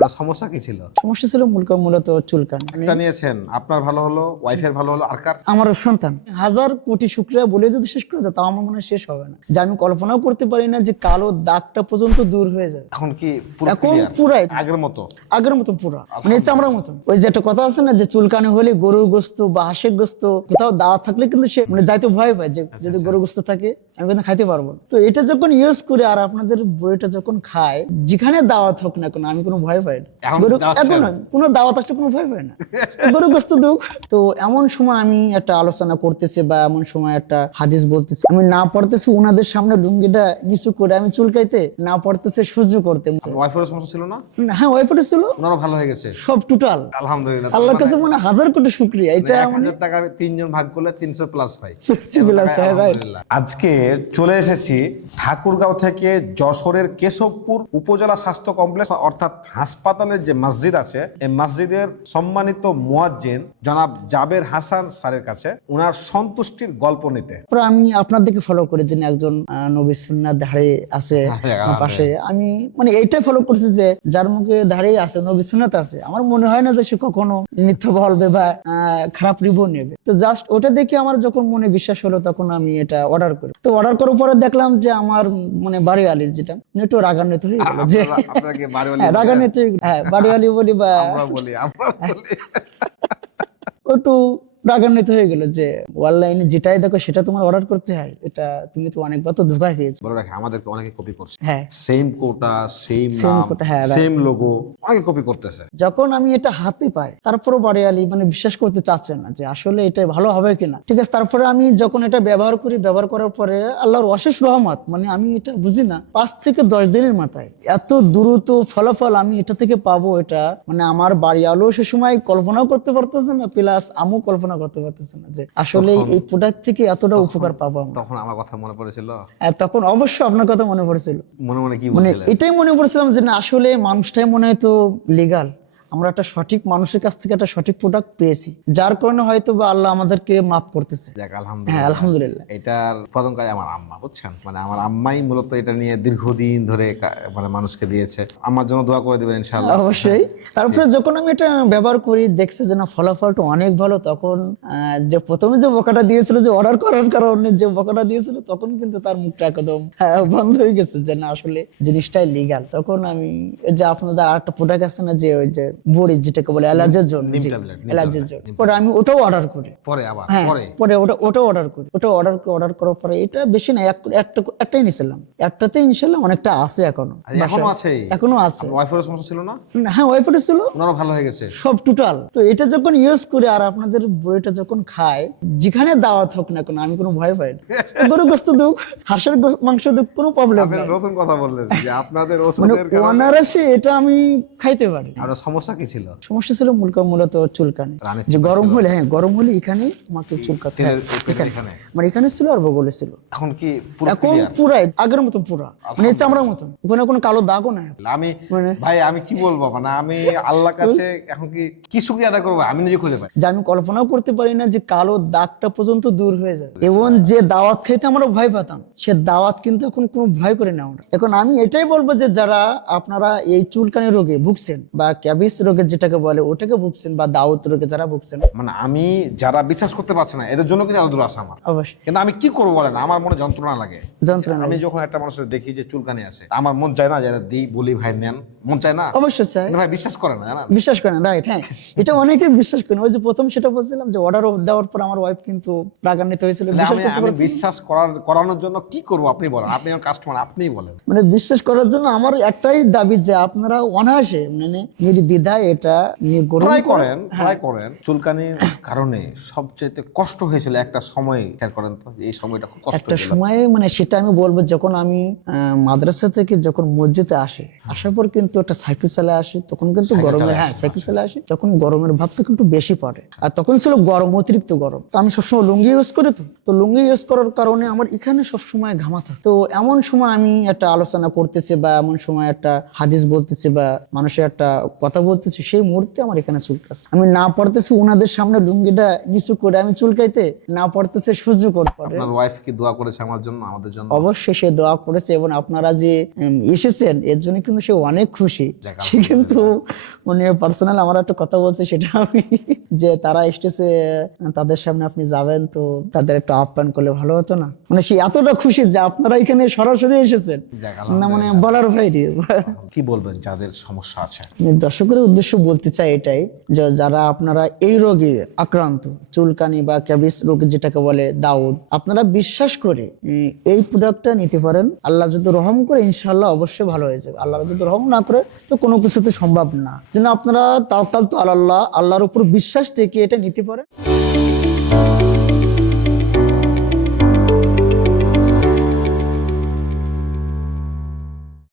আপনার সমস্যা কি ছিল? সমস্যা ছিল মূলত চুলকানি। একটা নিয়েছেন, আপনার ভালো হলো, ওয়াইফের ভালো হলো, আর কার? আমার সন্তান। হাজার কোটি শুকরিয়া বলে যদি শেষ করে যায় তাও আমার মনে হয় শেষ হবে না। যে আমি কল্পনাও করতে পারি না যে কালো দাগটা পর্যন্ত দূর হয়ে যাবে। এখন কি পুরো এখন clear? পুরাই আগের মতো? আগের মতন পুরা, মানে চামড়ার মতন। ওই যে একটা কথা আছে না যে চুলকানি হলে গরুর গোস্ত বা হাঁসের গোস্ত কোথাও দাওয়া থাকলে কিন্তু সে মানে যাইতে ভয় পায় যে যদি গরুর গোস্ত থাকে আমি কিন্তু খাইতে পারবো না। তো এটা যখন ইউজ করে আর আপনাদের বইটা যখন খায়, যেখানে দাওয়াত হোক না কেন আমি কোনো ভয় পাই না। এখন দাওয়াত এখন ছাড়া? কোনো দাওয়াত আসলে কোনো ভয় পাই না, গরুর গোস্ত দুঃখ। তো এমন সময় আমি একটা আলোচনা করতেছি বা এমন সময় একটা হাদিস বলতেছি, আমি না পড়তেছি ওনাদের সামনে লুঙ্গিটা নিচু করে আমি চুলকাইতে, না পড়তেছে সহ্য করতে। ওয়াইফের সমস্যা ছিল না? হ্যাঁ ওয়াইফাই ছিল, ওনারও ভালো হয়ে গেছে সব টোটাল। আলহামদুলিল্লাহ। আল্লাহর কাছে মনে হয় হাজার কোটি শুকরিয়া। এটা মানে 1000 টাকা 3 জন ভাগ করলে 300 প্লাস হয়। ভাই আজকে চলে এসেছি ঠাকুরগাঁও থেকে যশোরের কেশবপুর উপজেলা স্বাস্থ্য কমপ্লেক্স অর্থাৎ হাসপাতালের যে মসজিদ আছে, এই মসজিদের সম্মানিত মুয়াজ্জিন জনাব জাবের হাসান স্যারের কাছে ওনার সন্তুষ্টির গল্প নিতে। পুরো আমি আপনার দিকে ফলো করে যিনি একজন নবী সুন্নাহ ধারে আছে আমার পাশে, আমি মানে এইটাই ফলো করছি যে যার মুখে ধারে আছে নবী সুন্নাত আছে, আমার মনে হয় না যে সে কখনো মিথ্যা বলবে বা খারাপ রিভিউ নেবে। তো জাস্ট ওটা দেখে আমার যখন মনে বিশ্বাস হলো তখন আমি এটা অর্ডার করি। তো অর্ডার করার পরে দেখলাম যে আমার মানে বাড়ি আলী যেটা একটু রাগান্বিত হয়ে গেল যে আপনাকে বাড়িওয়ালি রাগান্বিত হয়ে গেল। হ্যাঁ বাড়ি আলী বলি বা আমরা বলি একটু রাগান্বিত হয়ে গেল যে অনলাইনে যেটাই দেখো সেটা তোমার অর্ডার করতে হয়, এটা তুমি তো অনেকবার তো ধোঁকা খেয়েছো। বলে রাখে আমাদেরকে অনেকে কপি করছে, হ্যাঁ সেম কোটা সেম Same নাম কোটা, হ্যাঁ, সেম লোগো অনেকে কপি করতেছে। যখন আমি এটা হাতে পাই তারপরও বাড়ি আলী মানে বিশ্বাস করতে চাচ্ছেন না যে আসলে এটা ভালো হবে কিনা। ঠিক আছে, তারপরে আমি যখন এটা ব্যবহার করি, ব্যবহার করার পরে আল্লাহর অশেষ রহমত, মানে আমি এটা বুঝি না 5 থেকে 10 দিনের মাথায় এত দ্রুত ফলাফল আমি এটা থেকে পাবো, এটা মানে আমার বাড়ি আলো সে সময় কল্পনাও করতে পারতেছে না, প্লাস আমিও কল্পনা করতে পারতেছে না যে আসলে এই প্রোডাক্ট থেকে এতটা উপকার পাবো আমরা। তখন আমার কথা মনে পড়েছিল, তখন অবশ্যই আপনার কথা মনে পড়েছিল। মনে মনে কি মানে বলছিলেন? এটাই মনে পড়ছিলাম যে না আসলে মানুষটাই মনে হয় তো লিগাল, আমরা একটা সঠিক মানুষের কাছ থেকে একটা সঠিক প্রোডাক্ট পেয়েছি, যার কারণে হয়তো বা আল্লাহ আমাদেরকে মাফ করতেছে। যাক হ্যাঁ আলহামদুলিল্লাহ। আলহামদুলিল্লাহ। এটার উৎপাদনকারী আমার আম্মা, বুঝছেন, মানে আমার আম্মাই মূলত এটা নিয়ে দীর্ঘদিন ধরে মানে মানুষকে দিয়েছে। আমার জন্য দোয়া করে দিবেন ইনশাআল্লাহ। অবশ্যই। তারপরে যখন আমি এটা ব্যবহার করি দেখছি যে না ফলাফলটা অনেক ভালো, তখন যে প্রথমে যে বকাটা দিয়েছিল যে অর্ডার করার কারণে যে বকাটা দিয়েছিল তখন কিন্তু তার মুখটা একদম বন্ধ হয়ে গেছে যে না আসলে জিনিসটাই লিগাল। তখন আমি এই যে আপনাদের আরেকটা প্রোডাক্ট আছে না যে ওই যে বড়ি যেটাকে বলে অ্যালার্জির জন্য, নিম ট্যাবলেট, অ্যালার্জির জন্য, পরে আমি ওটাও অর্ডার করি। পরে আবার হ্যাঁ পরে পরে ওটাও অর্ডার করি। ওটা অর্ডার করার পরে এটা বেশি না, একটাই নিয়েছিলাম, একটাতে ইনশাল্লাহ অনেকটা আছে এখনো, এখনো আছে? এখনো আছে। ওয়াইফের সমস্যা ছিল না? হ্যাঁ ওয়াইফাই ছিল, ওনারও ভালো হয়ে গেছে সব টোটাল। তো এটা যখন ইউজ করে আর আপনাদের বইটা যখন খায়, যেখানে দাওয়াত হোক না কেন আমি কোনো ভয় পাই না, গরুর গোস্ত দুঃখ, হাঁসের মাংস দুঃখ, কোনো প্রবলেম আপনি নেই। নতুন কথা বললেন যে আপনাদের মানে ওষুধের কারণে অনারাসে এটা আমি খাইতে পারি। আপনার সমস্যা কি ছিল? সমস্যা ছিল মূলত চুলকানি, রানের যে চিপা গরম ছিল? হলে, হ্যাঁ গরম হলে এখানে আমাকে চুলকাতে, পেটের এখানে? মানে এখানে ছিল আর বগলে ছিল। এখন কি পুরো এখন clear? পুরাই আগের মতন পুরা, মানে চামড়ার মতন, ওখানে কোনো কালো দাগও নাই। আমি মানে ভাই আমি কি বলবো, মানে আমি আল্লাহর কাছে এখন কি শুকরিয়া আদায় করবো, আমি নিজে খুঁজে পাই। যে আমি কল্পনাও করতে পারি না যে কালো দাগটা পর্যন্ত দূর হয়ে যাবে। এবং যে দাওয়াত খাইতে আমরা ভয় পেতাম, সে দাওয়াত কিন্তু এখন কোনো ভয় করে না আমরা। এখন আমি এটাই বলবো যে যারা আপনারা এই চুলকানি রোগে ভুগছেন বা ক্যাবিস রোগে যেটাকে বলে ওটাকে ভুগছেন বা দাওয়াত রোগে যারা ভুগছেন, মানে আমি যারা বিশ্বাস করতে পারছে না এদের জন্য কিন্তু দূর আসে আমার। অবশ্যই কিন্তু আমি কি করবো বলেন, আমার মনে যন্ত্রণা লাগে। যন্ত্রণা আমি যখন একটা মানুষের দেখি যে চুলকানি আছে, আমার মন চায় না যে দিই বলি ভাই নেন, মন চায় না, অবশ্যই চাই। কিন্তু ভাই বিশ্বাস করে না, জানা বিশ্বাস করেন, রাইট? হ্যাঁ এটা অনেকে বিশ্বাস করেন। ওই যে প্রথম সেটা বলছিলাম যে অর্ডার দেওয়ার পর আমার ওয়াইফ কিন্তু রাগান্বিত হয়েছিল, বিশ্বাস করতে আমি পারছি। বিশ্বাস করানোর জন্য কি করবো আপনি বলেন, আপনি আমার কাস্টমার, আপনিই বলেন। মানে বিশ্বাস করার জন্য আমার একটাই দাবি যে আপনারা অনায়াসে মানে নির্দ্বিধায় এটা নিয়ে গ্রহণ ট্রাই করেন। চুলকানির কারণে সবচেয়ে কষ্ট হয়েছিল একটা সময়, খেয়াল করেন তো, এই সময়টা খুব কষ্ট একটা হয়েছিল। সময় মানে সেটা আমি বলবো যখন আমি মাদ্রাসা থেকে যখন মসজিদে আসি, আসার পর কিন্তু একটা সাইকেল চালায় আসি, তখন কিন্তু গরমের, হ্যাঁ সাইকেল চালায় আসি, তখন গরমের ভাবটা কিন্তু বেশি পড়ে। আর তখন ছিল গরম, অতিরিক্ত গরম। তো আমি সবসময় লুঙ্গি ইউজ করি, তো লুঙ্গি ইউজ করার কারণে আমার এখানে সবসময় ঘামা থাকে। তো এমন সময় আমি একটা আলোচনা করতেছি বা এমন সময় একটা হাদিস বলতেছি বা মানুষের একটা কথা বলতে বলতেছি সেই মুহূর্তে আমার এখানে চুলকাচ্ছে। আমি না পারতেছি ওনাদের সামনে লুঙ্গিটা নিচু করে আমি চুলকাইতে, না পারতেছে সহ্য করতে পারে। আপনার ওয়াইফ কি দোয়া করেছে আমার জন্য, আমাদের জন্য? অবশ্যই সে দোয়া করেছে, এবং আপনারা যে এসেছেন এর জন্য কিন্তু সে অনেক খুশি। সে কিন্তু উনি পার্সোনাল আমার একটা কথা বলছে, সেটা আমি যে তারা এসেছে তাদের সামনে আপনি যাবেন, তো তাদের একটু আপ্যায়ন করলে ভালো হতো না। মানে সে এতটা খুশি যে আপনারা এখানে সরাসরি এসেছেন, না মানে বলার বাইরে। কি বলবেন যাদের সমস্যা আছে? আমি দর্শকের উদ্দেশ্য বলতে চাই এটাই, যে যারা আপনারা এই রোগে আক্রান্ত, চুলকানি বা ক্যাবিস রোগ যেটাকে বলে দাউদ, আপনারা বিশ্বাস করে এই প্রোডাক্টটা নিতে পারেন। আল্লাহ যদি রহম করে ইনশাআল্লাহ অবশ্যই ভালো হয়ে যাবে। আল্লাহ যদি রহম না করে তো কোনো কিছু তো সম্ভব না। যেন আপনারা তাওয়াক্কাল তো আল্লাহ, আল্লাহর উপর বিশ্বাস থেকে এটা নিতে পারেন।